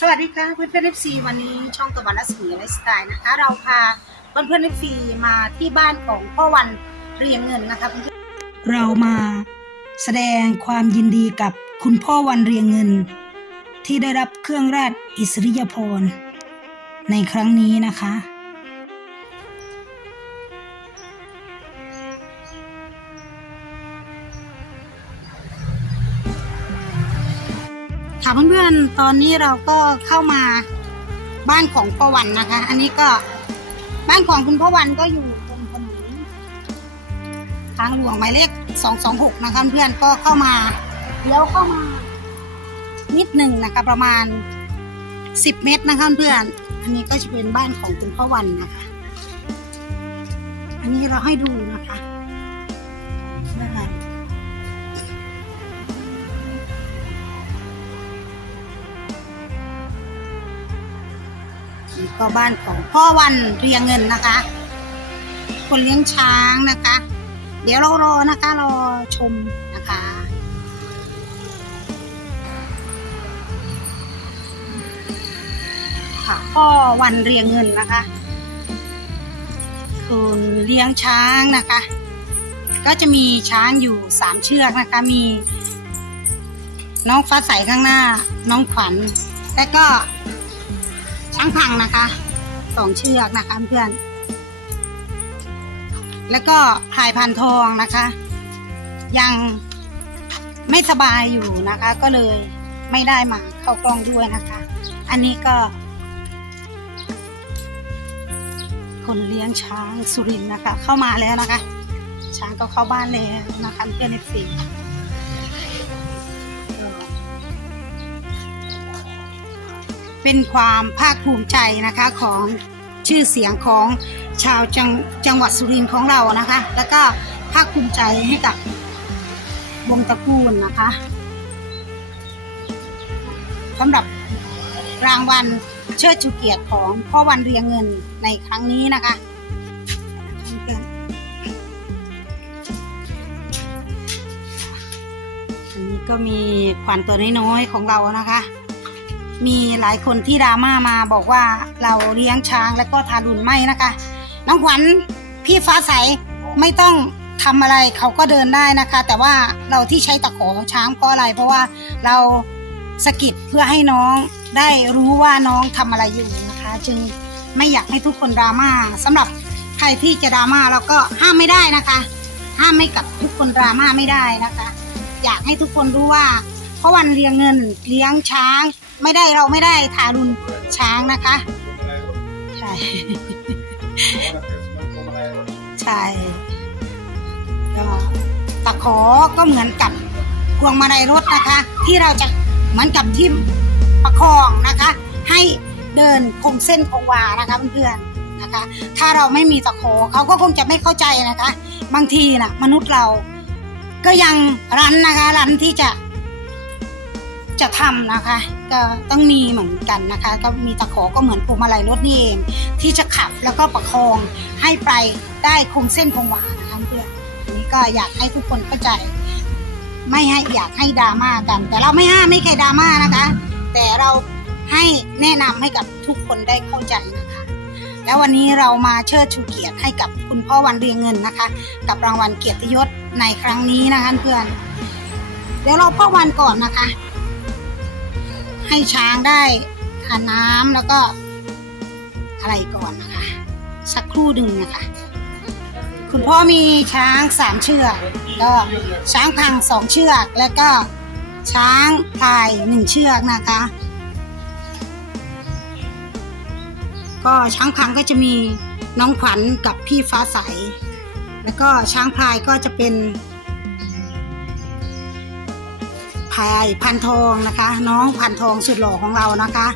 สวัสดีค่ะเพื่อนเพื่อนเอฟซีวันนี้ช่องตะวันรัศมีไลฟ์สไตล์นะคะ เราพาเพื่อนเพื่อนเอฟซีมาที่บ้านของพ่อวันเรียงเงินนะคะเพื่อนเรามาแสดงความยินดีกับคุณพ่อวันเรียงเงิน ที่ได้รับเครื่องราชอิสริยพรในครั้งนี้นะคะ ค่ะเพื่อนๆ ตอนนี้เราก็เข้ามาบ้านของพ่อวันนะคะ อันนี้ก็บ้านของคุณพ่อวันก็อยู่ตรงถนนทางหลวงหมายเลข226นะคะเพื่อนก็เข้ามาเลี้ยวเข้ามานิดหนึ่งนะคะ ประมาณ10เมตรนะคะเพื่อน อันนี้ก็จะเป็นบ้านของคุณพ่อวันนะคะ อันนี้เราให้ดูนะคะ นี่ก็บ้านของพ่อวันเรียงเงินนะคะ คนเลี้ยงช้างนะคะ เดี๋ยวเรารอนะคะรอชมนะคะค่ะพ่อวันเรียงเงินนะคะคนเลี้ยงช้างนะคะ ก็จะมีช้างอยู่สามเชือกนะคะมี น้องฟ้าใสข้างหน้า น้องขวัญและก็างพังนะคะสองเชือกนะคะเพื่อน แล้วก็พลายพันทองนะคะ ยังไม่สบายอยู่นะคะ ก็เลยไม่ได้มาเข้ากล้องด้วยนะคะ อันนี้ก็ คนเลี้ยงช้างสุรินนะคะ เข้ามาแล้วนะคะ ช้างก็เข้าบ้านแล้วนะคะเพื่อนเอฟซี เป็นความภาคภูมิใจนะคะของชื่อเสียงของชาวจังจงหวัดสุรินทร์ของเรานะคะ แล้วก็ภาคภูมิใจให้กับวงตระกูลนะคะสำหรับรางวัลเชิดชูเกียรติของพ่อวันเรียงเงินในครั้งนี้นะคะอันนี้ก็มีขวัญตัวน้อยๆของเรานะคะ มีหลายคนที่ดราม่ามาบอกว่าเราเลี้ยงช้างแล้วก็ทารุณไม่นะคะ น้องขวัญพี่ฟ้าใสไม่ต้องทำอะไรเขาก็เดินได้นะคะ แต่ว่าเราที่ใช้ตะขอช้างเพราะอะไร เพราะว่าเราสะกิดเพื่อให้น้องได้รู้ว่าน้องทำอะไรอยู่นะคะ จึงไม่อยากให้ทุกคนดราม่าสำหรับใครที่จะดราม่าเราก็ห้ามไม่ได้นะคะ ห้ามไม่กับทุกคนดราม่าไม่ได้นะคะ อยากให้ทุกคนรู้ว่าเพราะวันเลี้ยงเงินเลี้ยงช้าง ไม่ได้เราไม่ได้ทารุณช้างนะคะ ใช่ ใช่ก็ตะขอก็เหมือนกับพวงมาลัยรถนะคะ ที่เราจะเหมือนกับที่ประคองนะคะ ให้เดินคงเส้นคงวานะคะเพื่อนๆนะคะ ถ้าเราไม่มีตะขอเขาก็คงจะไม่เข้าใจนะคะ บางทีนะมนุษย์เรา ก็ยังรันนะคะ รันที่จะจะทำนะคะ ก็ต้องมีเหมือนกันนะคะ ก็มีตะขอก็เหมือนพวงมาลัยรถนี่เอง ที่จะขับแล้วก็ประคองให้ไปได้คงเส้นคงวานะคะเพื่อนอันนี้ก็อยากให้ทุกคนเข้าใจ ไม่ให้อยากให้ดราม่ากัน แต่เราไม่ห้ามไม่ใครดราม่านะคะ แต่เราให้แนะนำให้กับทุกคนได้เข้าใจนะคะ แล้ววันนี้เรามาเชิดชูเกียรติให้กับคุณพ่อวันเรียงเงินนะคะ กับรางวัลเกียรติยศในครั้งนี้นะคะเพื่อนเดี๋ยวเราพ่อวันก่อนนะคะ ให้ช้างได้ทานน้ำแล้วก็อะไรก่อนนะคะ สักครู่หนึ่งนะคะ คุณพ่อมีช้างสามเชือก ก็ช้างพังสองเชือก แล้วก็ช้างพายหนึ่งเชือกนะคะ ก็ช้างพังก็จะมีน้องขวัญกับพี่ฟ้าใส แล้วก็ช้างพายก็จะเป็น พายพันทองนะคะ น้องพันทองสุดหล่อของเรานะคะ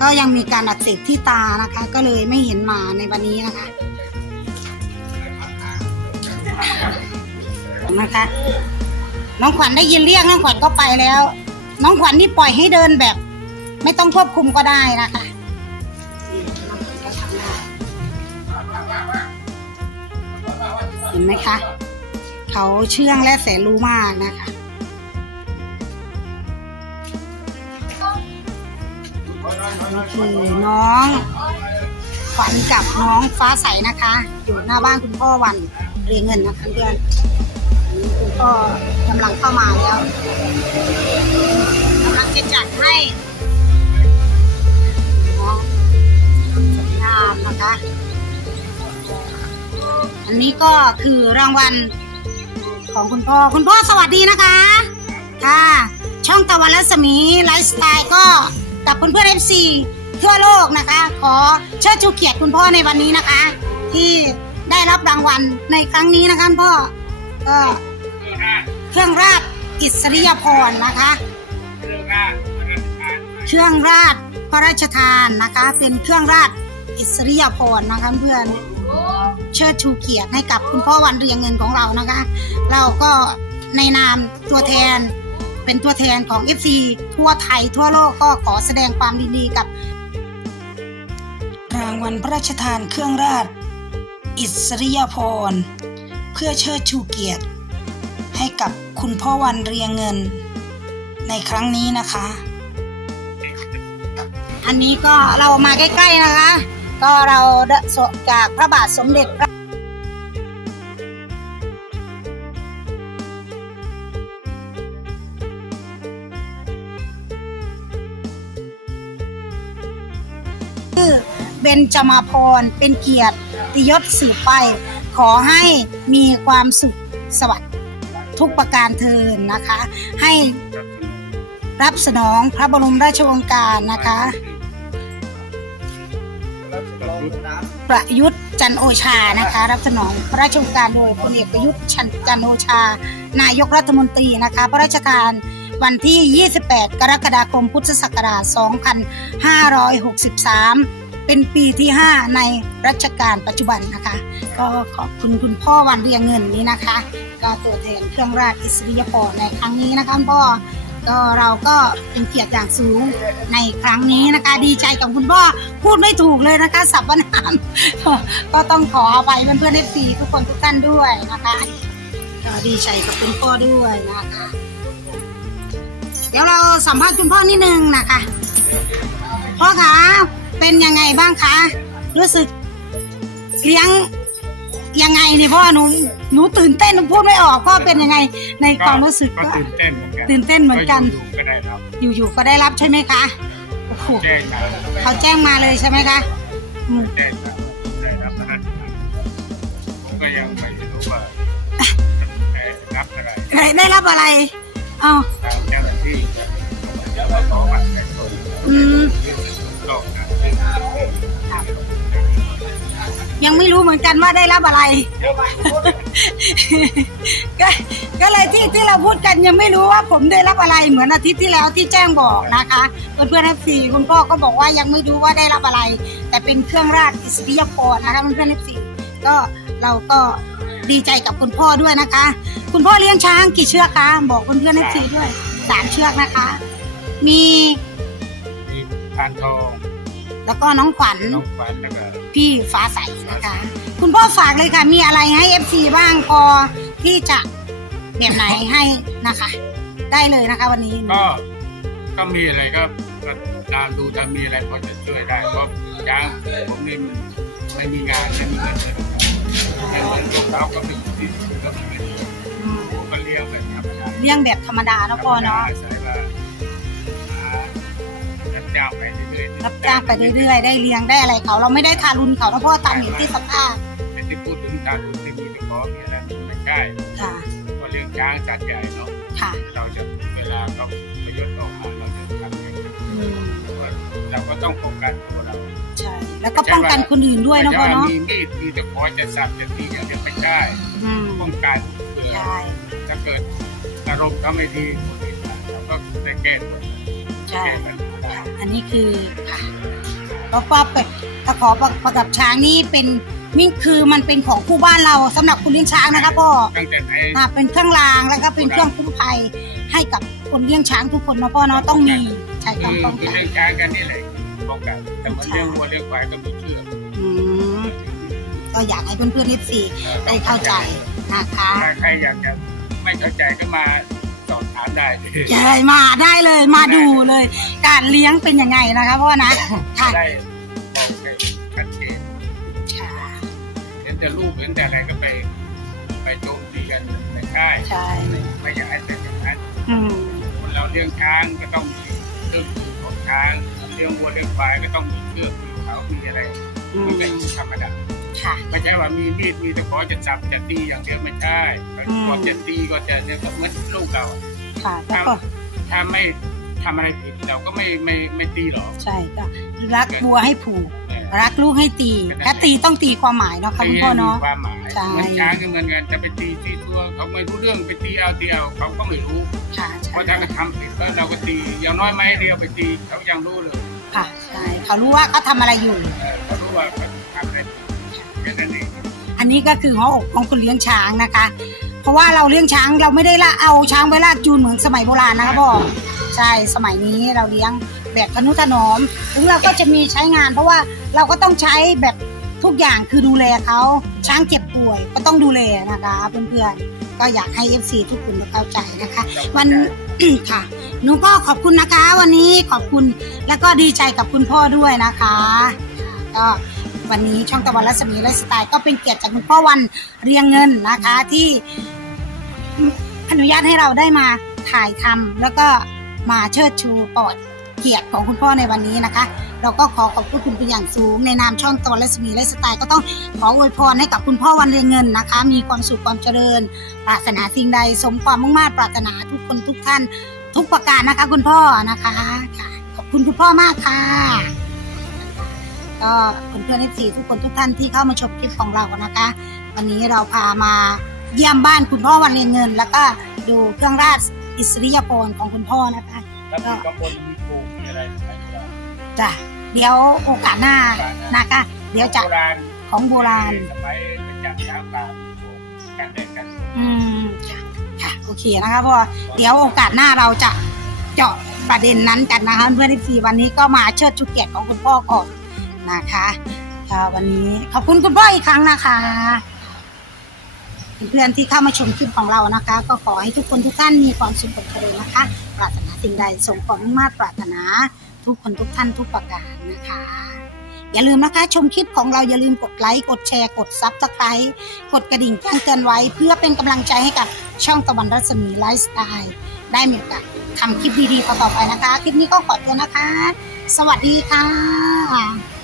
ก็ยังมีการอักเสบที่ตานะคะ ก็เลยไม่เห็นมาในวันนี้นะคะนะคะ น้องขวัญได้ยินเรียกน้องขวัญก็ไปแล้ว น้องขวัญนี่ปล่อยให้เดินแบบ ไม่ต้องควบคุมก็ได้นะคะเห็นไหมคะ เขาเชื่องและแสนรู้มากนะคะ นี่คือน้องขวัญกับน้องฟ้าใสนะคะ อยู่หน้าบ้านคุณพ่อวันเรียงเงินนะคะเพื่อนคุณพ่อกำลังเข้ามาแล้วกำลังจะจัดให้น้องสวยงามนะคะ อันนี้ก็คือรางวัลของคุณพ่อ คุณพ่อสวัสดีนะคะ ค่ะ ช่องตะวันรัศมีไลฟ์สไตล์ก็ กับเพื่อนๆ FC ทั่วโลกนะคะ ขอเชิดชูเกียรติคุณพ่อในวันนี้นะคะ ที่ได้รับรางวัลในครั้งนี้นะคะพ่อก็เครื่องราชอิสริยาภรณ์นะคะเครื่องราชพระราชทานนะคะ เป็นเครื่องราชอิสริยาภรณ์นะคะเพื่อนเชิดชูเกียรติให้กับคุณพ่อวันเรียงเงินของเรานะคะ เราก็ในนามตัวแทน เป็นตัวแทนของ FC ทั่วไทยทั่วโลกก็ขอแสดงความดีกับ รางวัลพระราชทานเครื่องราช อิสริยาภรเพื่อเชิดชูเกียรติ ให้กับคุณพ่อวันเรียงเงิน ในครั้งนี้นะคะ อันนี้ก็เรามาใกล้ๆนะคะ ก็เราได้สจากพระบาทสมเด็จพระ ชื่อเบญจมาพรเป็นเกียรติยศสืบไป ขอให้มีความสุขสวัสดิ์ทุกประการเทินนะคะ ให้รับสนองพระบรมราชโองการนะคะ ประยุทธ์จันโอชานะคะ รับสนองพระราชโองการโดยพลเอกประยุทธ์จันโอชา นายกรัฐมนตรีนะคะ พระราชทาน วันที่ 28 กรกฎาคมพุทธศักราช 2563 เป็นปีที่ 5 ในรัชกาลปัจจุบันนะคะ ก็ขอบคุณคุณพ่อวันเรียงเงินนี้นะคะ ก็ตัวแทนเครื่องราชอิสริยาภรณ์ในครั้งนี้นะคะคุณพ่อก็เราก็เป็นเกียรติอย่างสูงในครั้งนี้นะคะ ดีใจกับคุณพ่อพูดไม่ถูกเลยนะคะสับนามก็ต้องขออภัยเพื่อนๆเอฟซีทุกคนทุกท่านด้วยนะคะ ก็ดีใจกับคุณพ่อด้วยนะคะ เดี๋ยวเราสัมภาษณ์คุณพ่อนิดนึงนะคะพ่อคะเป็นยังไงบ้างคะ รู้สึกเลี้ยงยังไงนี่พ่อหนูหนูตื่นเต้นหนูพูดไม่ออกพ่อเป็นยังไง ในความรู้สึกก็ว่าตื่นเต้นเหมือนกันตื่นเต้นเหมือนกันอยู่ๆก็ได้รับอยู่ๆก็ได้รับใช่ไหมคะโอ้โหแจ้งมาเขาแจ้งมาเลยใช่ไหมคะอืมแจ้งมาได้รับพระราชทานผมก็ยังไม่รู้ว่าจะได้รับอะไรได้ได้รับอะไร อ๋อทางเจ้าหน้าที่จะมาขอบัตรประชาชนอืมโลกนะยังไม่รู้เหมือนกันว่าได้รับอะไร ก็ก็เลยที่ที่เราพูดกันยังไม่รู้ว่าผมได้รับอะไรเหมือนอาทิตย์ที่แล้วที่แจ้งบอกนะคะเพื่อนเพื่อนๆ f ีคุณพ่อก็บอกว่ายังไม่รู้ว่าได้รับอะไร แต่เป็นเครื่องราชอิสริยาภรณ์นะคะเพื่อนเพื่อนๆ f ีก็เราก็ ดีใจกับคุณพ่อด้วยนะคะ คุณพ่อเลี้ยงช้างกี่เชือกคะบอกเพื่อนเพื่อนๆ f ีด้วยสามเชือกนะคะ มีมีทานทองแล้วก็น้องขวัญน้องฝันแล้วก็พี่ฟ้าใสนะคะ คุณพ่อฝากเลยค่ะ มีอะไรให้ FC บ้างพอที่จะแบบไหนให้นะคะ ได้เลยนะคะ วันนี้ก็ก็มีอะไรก็ก็ตามดูถ้ามีอะไรพอจะช่วยได้เพราะจ้างผมนี่มันไม่มีงานไม่มีเงิน เลยเงินเดือนเขาก็ไม่อยู่ที่ก็ไม่มีเงินอืมผมก็เลี้ยงแบบธรรมดาเลี้ยงแบบธรรมดาแล้วพ่อเนาะใช่ว่ารับจ้างไปเรื่อยๆรับจ้างไปเรื่อยๆได้เลี้ยงได้อะไรเขา เราไม่ได้ทารุณเขานะพ่อตามเห็นที่สภาพไอ้ที่พูดถึงการดูที่มีตะขอมีอะไรมันไม่ใกล้ค่ะเพราะเลี้ยงช้างจัดใหญ่เนาะค่ะเราจะเวลาเขาประยุทธ์ออกมาเราจะทำยังไงอืมเราก็ต้องป้องกันตัวเราใช่ แล้วก็ป้องกันคนอื่นด้วยนะพ่อเนาะมีมีดมีตะขอจะสับจะตีอย่างเดียวไม่ได้อืมป้องกันเผื่อใช่ถ้าเกิดอารมณ์เขาไม่ดีคนอื่นเราก็ได้แก้ตัวใช่ แก้ปัญหาได้ค่ะอันนี้คือค่ะแล้วก็เป็ดตะขอประกับช้างนี่เป็นนี่คือมันเป็นของคู่บ้านเราสำหรับคุณเลี้ยงช้างนะคะพ่อตั้งแต่ไหนอ่าเป็นเครื่องรางแล้วก็เป็นเครื่องคุ้มภัยให้กับคนเลี้ยงช้างทุกคนนะพ่อเนาะต้องมีใช้คืการอป้องคือกันเลี้ยงช้างกันนี่แหละป้ องกัน แต่ว่าเลี้ยงวัวเลี้ยงควายก็มีเชือกอืมก็อยากให้เพื่อนๆเอฟซีได้เข้าใจนะคะถ้าใครอยากจะไม่เข้าใจก็มาสอบถามามได้เลยใช่มาได้เลยมาดูเลย การเลี้ยงเป็นยังไงนะคะพ่อนะค่ะได้บอกให้ชัดเจนค่ะเห็นแต่รูปเห็นแต่อะไรก็ไป ไปโจมตีกันไม่ใช่ใช่ไม่อยากให้เป็นอย่างนั้นอืมคนเราเลี้ยงช้างก็ต้องมีเครื่องมือของช้างเลี้ยงวัวเลี้ยงควายก็ต้องมีเครื่องมือเขามีอะไรอืมีมอะไรธรรมดาค่ะไม่ใช่ว่ามีมีดมีตะขอจะจับจะตีอย่างเดียวไม่ใช่อืมก็จะตีก็จะเนี่ยก็เหมือนลูกเราอะค่ะแล้วก็ถ้าไม่ทำอะไรผิดเราก็ไม่ไม่ไม่ตีหรอกใช่ก็รักบัวให้ผูกเออรักลูกให้ตี ถ้าตีต้องตีความหมายเนาะค่ะตีคุณให้พ่อมีเนาะความหมายใช่เหมือนช้างก็เหมือนกันจะไปตีที่ตัวเขาไม่รู้เรื่องไปตีเอาตีเอาเขาก็ไม่รู้ค่ะเพใช่ราะถ้าเขาทำผิดก็เราก็ตีอย่างน้อยไม่ให้เดียวไปตีเขายังรู้เลย ค่ะใช่เขารู้ว่าเขาทำอะไรอยู่เออเขารู้ว่าเขาทำอะไรแค่นั้นเองอันนี้ก็คือหัวอกของคนเลี้ยงช้างนะคะ เพราะว่าเราเลี้ยงช้างเราไม่ได้ละเอาช้างไว้ลากจูนเหมือนสมัยโบราณนะคะพ่อใช่สมัยนี้เราเลี้ยงแบบทนุถนอม ถึงเราก็จะมีใช้งาน เพราะว่าเราก็ต้องใช้แบบทุกอย่างคือดูแลเขาช้างเจ็บป่วยก็ต้องดูแลนะคะเพื่อนๆก็อยากให้ FC ทุกคนเข้าใจนะคะ วัน ค่ะ หนูก็ขอบคุณนะคะ วันนี้ขอบคุณแล้วก็ดีใจกับคุณพ่อด้วยนะคะ ก็วันนี้ช่องตะวันรัศมีไลฟ์สไตล์ก็เป็นเกียรติจากคุณพ่อวันเรียงเงินนะคะ ที่อนุญาตให้เราได้มาถ่ายทำแล้วก็มาเชิดชูปอด เกียรติของคุณพ่อในวันนี้นะคะ เราก็ขอขอบคุณคุณเป็นอย่างสูง ในนามช่องตะวันรัศมีไลฟ์สไตล์ก็ต้องขออวยพรให้กับคุณพ่อวันเรียงเงินนะคะ มีความสุขความเจริญปรารถนาสิ่งใดสมความมุ่งมา่ปรารถนาทุกคนทุกท่าน ทุกประการนะคะ คุณพ่อนะคะค่ะขอบคุณคุณพ่อมากค่ะก็เพื่อนๆเอฟซีทุกคนทุกท่านที่เข้ามาชมคลิปของเรานะคะ วันนี้เราพามาเยี่ยมบ้านคุณพ่อวันเรียนเงิน แล้วก็ดูเครื่องราชอิสริยาภรณ์ของคุณพ่อนะคะ แล้วมีข้างบนมีปูมีอะไรไหมครับจ้ะเดี๋ยวโอกาสหน้านะคะเดี๋ยวจะโบราณของโบราณสมัยเป็นจากช้างป่ามีปูกันเล่นกันอืมค่ะค่ะโอเคนะคะพ่อเดี๋ยวโอกาสหน้าเราจะเจาะประเด็นนั้นกันนะคะเพื่อนที่ฟีวันนี้ก็มาเชิดชุดเกียรติของคุณพ่อก่อนนะคะค่ะวันนี้ขอบคุณคุณพ่ออีกครั้งนะคะ เพื่อนๆที่เข้ามาชมคลิปของเรานะคะ ก็ขอให้ทุกคนทุกท่านมีความสุขความเจริญนะคะ ปรารถนาสิ่งใดสมความมุ่งมา่ปรารถนาทุกคนทุกท่านทุกประการนะคะ อย่าลืมนะคะชมคลิปของเราอย่าลืมกดไลค์กดแชร์กดซับสไครต์กดกระดิ่งแจ้งเตือนไว้ เพื่อเป็นกำลังใจให้กับช่องตะวันรัศมีไลฟ์สไตล์ได้มีโอกาสทำคลิปดีๆต่อๆไปนะคะ คลิปนี้ก็ขอตัวนะคะ สวัสดีค่ะ